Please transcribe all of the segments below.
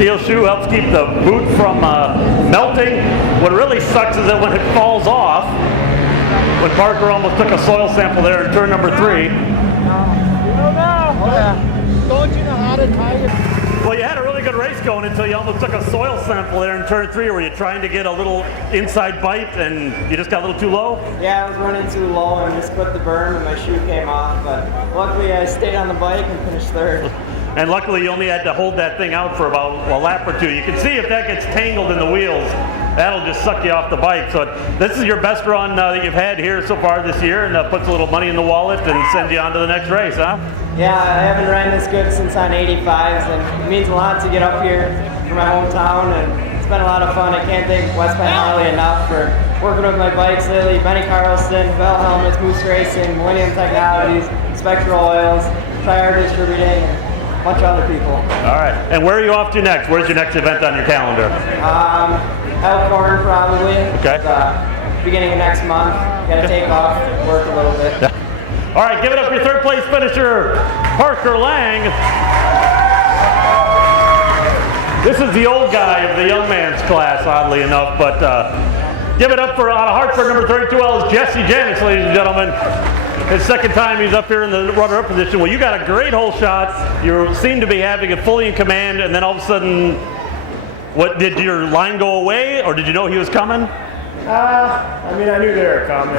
steel shoe helps keep the boot from melting. What really sucks is that when it falls off, when Parker almost took a soil sample there in turn number 3. Don't you know how to tie it? Well, you had a really good race going until you almost took a soil sample there in turn 3. Were you trying to get a little inside bite and you just got a little too low? Yeah, I was running too low and just put the berm and my shoe came off, but luckily I stayed on the bike and finished 3rd. And luckily you only had to hold that thing out for about a lap or 2. You can see if that gets tangled in the wheels, that'll just suck you off the bike. So this is your best run that you've had here so far this year, and puts a little money in the wallet and sends you on to the next race, huh? Yeah, I haven't ran this good since on 85s, and it means a lot to get up here from my hometown, and it's been a lot of fun. I can't thank West Penn Harley enough for working with my bikes lately. Benny Carlson, Bell Helmets, Moose Racing, Millennium Technologies, Spectral Oils, Tri-R Distributing, and a bunch of other people. All right, and where are you off to next? Where's your next event on your calendar? Elkhorn probably. Okay. Beginning of next month. Got to take off, work a little bit. All right, give it up for your 3rd place finisher, Parker Lang. This is the old guy of the young man's class, oddly enough, but give it up for out of Hartford, number 32L is Jesse Janis, ladies and gentlemen. His 2nd time he's up here in the runner-up position. Well, you got a great hole shot. You seem to be having it fully in command, and then all of a sudden, what, did your line go away, or did you know he was coming? I mean, I knew they were coming.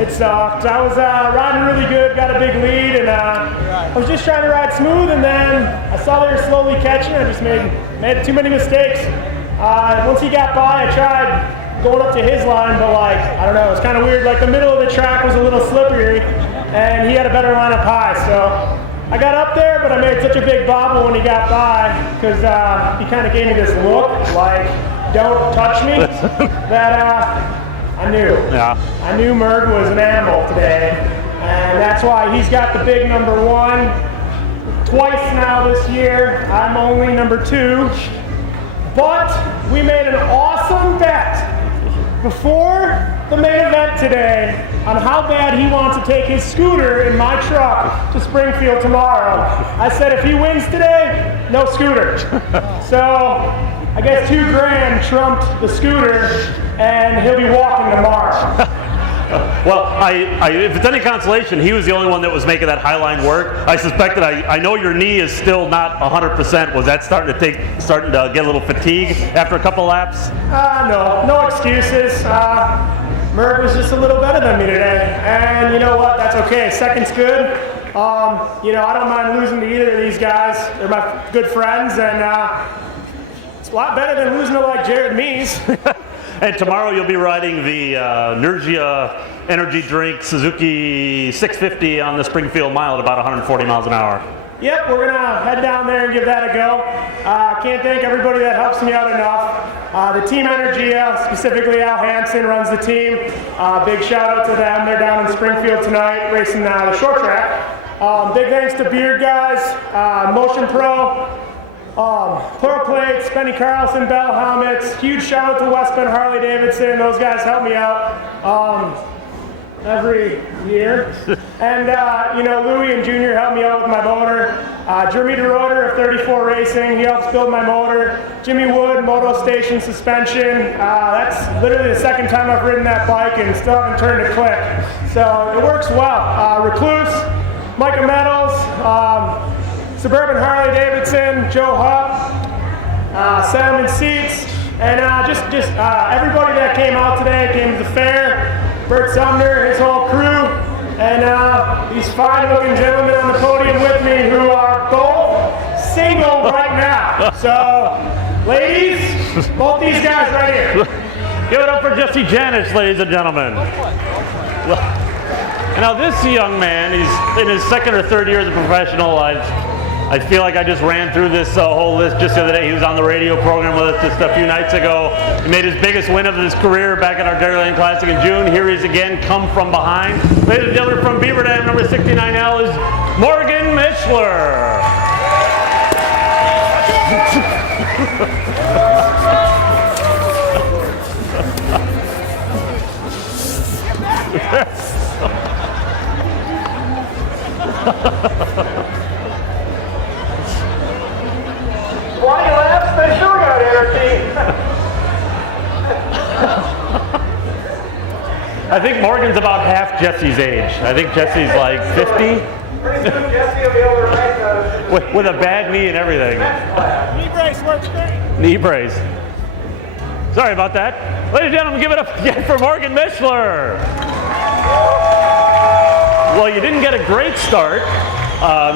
It sucked. I was riding really good, got a big lead, and I was just trying to ride smooth, and then I saw they were slowly catching. I just made too many mistakes. Once he got by, I tried going up to his line, but I don't know, it was kind of weird. The middle of the track was a little slippery, and he had a better line up high, so I got up there, but I made such a big bobble when he got by, because he kind of gave me this look, don't touch me, that I knew. Yeah. I knew Merg was an animal today, and that's why he's got the big number 1 twice now this year. I'm only number 2, but we made an awesome bet before the main event today on how bad he wants to take his scooter in my truck to Springfield tomorrow. I said if he wins today, no scooter. So I guess $2,000 trumped the scooter, and he'll be walking tomorrow. Well, if it's any consolation, he was the only one that was making that high line work. I suspect that I know your knee is still not 100%. Was that starting to get a little fatigue after a couple laps? No excuses. Merg was just a little better than me today, and you know what? That's okay. 2nd's good. I don't mind losing to either of these guys. They're my good friends, and it's a lot better than losing to Jared Mees. And tomorrow you'll be riding the Nergia energy drink Suzuki 650 on the Springfield Mile at about 140 miles an hour. Yep, we're going to head down there and give that a go. Can't thank everybody that helps me out enough. The Team Energia, specifically Al Hansen, runs the team. Big shout out to them. They're down in Springfield tonight racing the short track. Big thanks to Beard Guys, Motion Pro, Plural Plates, Benny Carlson, Bell Helmets. Huge shout out to West Penn Harley Davidson. Those guys help me out every year. And Louie and Junior help me out with my motor. Jeremy DeRoder of 34 Racing, he helps build my motor. Jimmy Wood, Moto Station Suspension. That's literally the 2nd time I've ridden that bike and still haven't turned a click. So it works well. Recluse, Micah Metals, Suburban Harley Davidson, Joe Hupp, Salmon Seats, and just everybody that came out today, came to the fair, Bert Sumner, his whole crew, and these fine-looking gentlemen on the podium with me who are both single right now. So, ladies, both these guys right here. Give it up for Jesse Janis, ladies and gentlemen. And now this young man, he's in his 2nd or 3rd year as a professional. I feel like I just ran through this whole list just the other day. He was on the radio program with us just a few nights ago. He made his biggest win of his career back at our Dairyland Classic in June. Here he is again, come from behind. Ladies and gentlemen, from Beaver Dam, number 69L is Morgan Mishler. Why you laugh, I think Morgan's about half Jesse's age. I think Jesse's like 50. Pretty soon Jesse will be able to ride With a bad knee and everything. knee brace works great. Knee brace. Sorry about that. Ladies and gentlemen, give it up again for Morgan Mishler. Well, you didn't get a great start.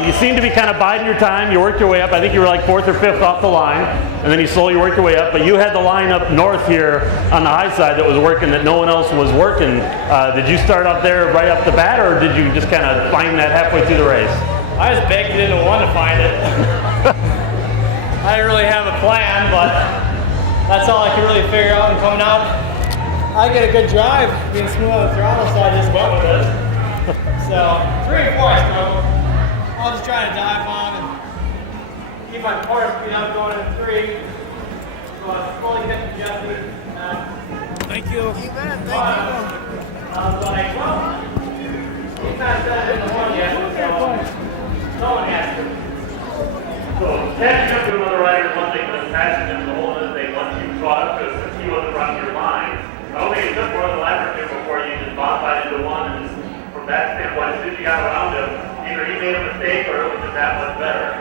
You seem to be kind of biding your time. You worked your way up. I think you were like 4th or 5th off the line, and then you slowly worked your way up. But you had the line up north here on the high side that was working that no one else was working. Did you start up there right off the bat, or did you just kind of find that halfway through the race? I just baked it into one to find it. I didn't really have a plan, but that's all I could really figure out. And coming out, I get a good drive, being smooth on the throttle, so I just went with it. So 3 and 4 I struggled. I was just trying to dive on and keep my core speed up going in 3. So I was slowly getting Jesse. Thank you. You bet. Thank I was like, well, he's not set in the 1 yet, so someone has to. So catching up to another rider is one thing, but passing him is a whole other thing once you caught up, because since he wasn't running your line, I don't think it took more than a lap or two before you just bonfied into one, and from that standpoint, as soon as you got around him, either he made a mistake or it was just that much better.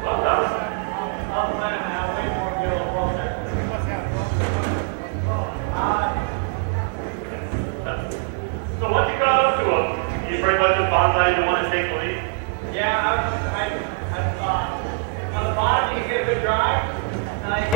Well done. I'll plan it out, wait for him to get a little closer. So once you caught up to him, you pretty much just bonfied into one and take the lead? Yeah, I on the bottom you can get a good drive, and I get